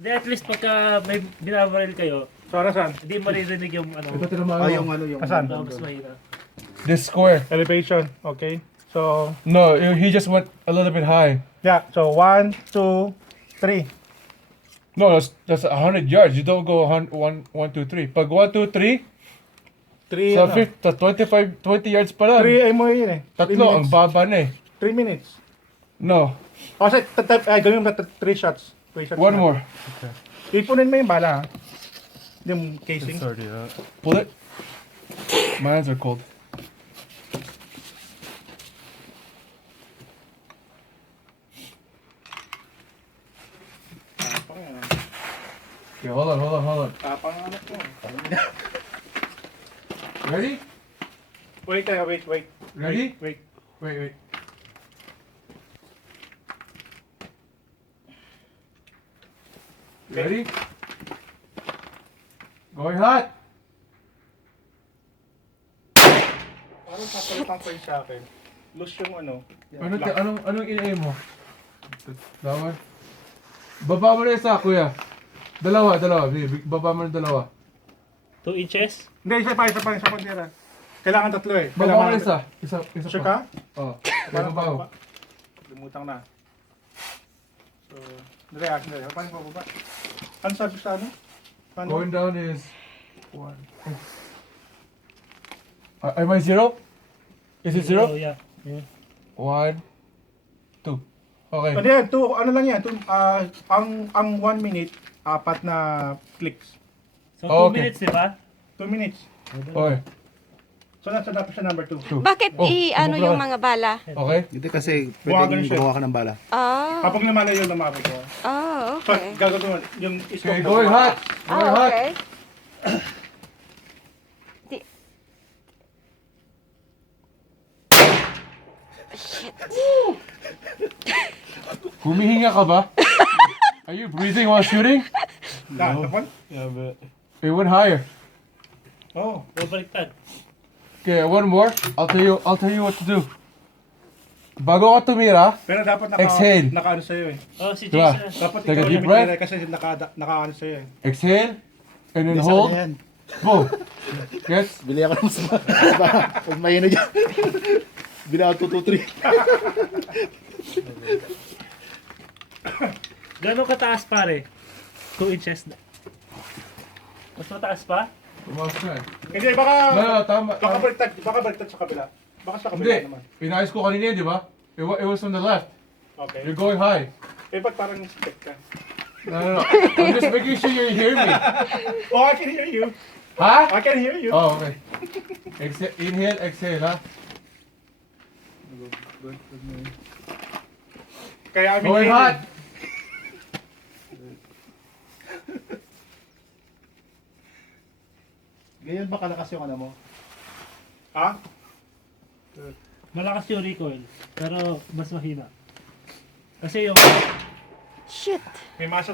Hindi, at least pagka may binabaril kayo, Saan? hindi maririnig yung ano. Ito tinamaan mo. yung... Asan? Mas mahina. This square. Elevation. Okay. So, No, he just went a little bit high. yeah. So, 1, 2, 3. No, that's 100 yards. You don't go 1, 2, 3. Pag 1, 2, 3, 3, sa 20 yards pa lang. 3 ay mo yun eh. 3 Tatlo, ang minutes. baba na eh. 3 minutes. No, Kasi, gawin mo 3 shots. 3 shots one na. more. Ipunin mo yung bala, ha? Yung casing. Pull it. My hands are cold. Okay, hold on. Tapang ang anak mo. Ready? Wait. Ready? Wait. Wait. Ready? Going hot. Parang papalitan ko yung sa akin. Loose yung ano. Anong ina-aim mo? Dalawa? Baba mo na isa, kuya. Dalawa. Baba mo na dalawa. 2 inches? Hindi, isa pa tira. Kailangan tatlo eh. Baba mo na isa. Isa Sure pa. ka? Oo. Kaya baba mo. Lumutang na. So, react na. Paano pa baba? Ano sabi sa ano? Paano? Going down is 1. Am I 0? Is it 0? Oh, yeah. 1, 2. Okay. Ano yan? Ano lang yan? Ang 1 minute, 4 na clicks. So, 2 Okay. minutes, di ba? 2 minutes. Okay. So, nasa dapat siya number 2. Bakit Oh, ano bumubula yung ka. mga bala? Okay. Hindi kasi Buwagan pwedeng siya. gumawa ka ng bala. Ah, Kapag lumalayo lumabot ko. So, okay. gagawin mo, yung Okay, scope going hot. Going hot. Okay. Humihinga ka ba? Are you breathing while shooting? Tapon? It went higher. Oo. O, baliktad. Okay, one more. I'll tell you what to do. Bago ka tumira, Pero dapat Exhale. naka-ano sa'yo eh. Oh, si Diba? Jason. Dapat Take a ikaw deep yung breath. mitira kasi naka-ano sa'yo eh. exhale, and then hold. Boom. Gets? Bili ako ng mas mahina dyan. Bili ako 2, 2, 3. Gano'ng kataas, pare? 2 inches na. Mas mataas pa? Tumaas na eh. Hindi, baka Tama. baka baliktad sa kabila. Baka sa kabila Hindi. naman. Inayos ko kanina yun, di ba? It was on the left. Okay. You're going high. Eh, ba't parang stick ka? No. I'm just making sure you hear me. Oh, I can hear you. Ha? I can hear you. Oh, okay. Inhale, exhale, ha? Kaya I'm Going inhaling. hot. Ganyan ba kalakas yung ano mo? Ha? Malakas yung recoil, pero mas mahina. Kasi yung Shit. May masa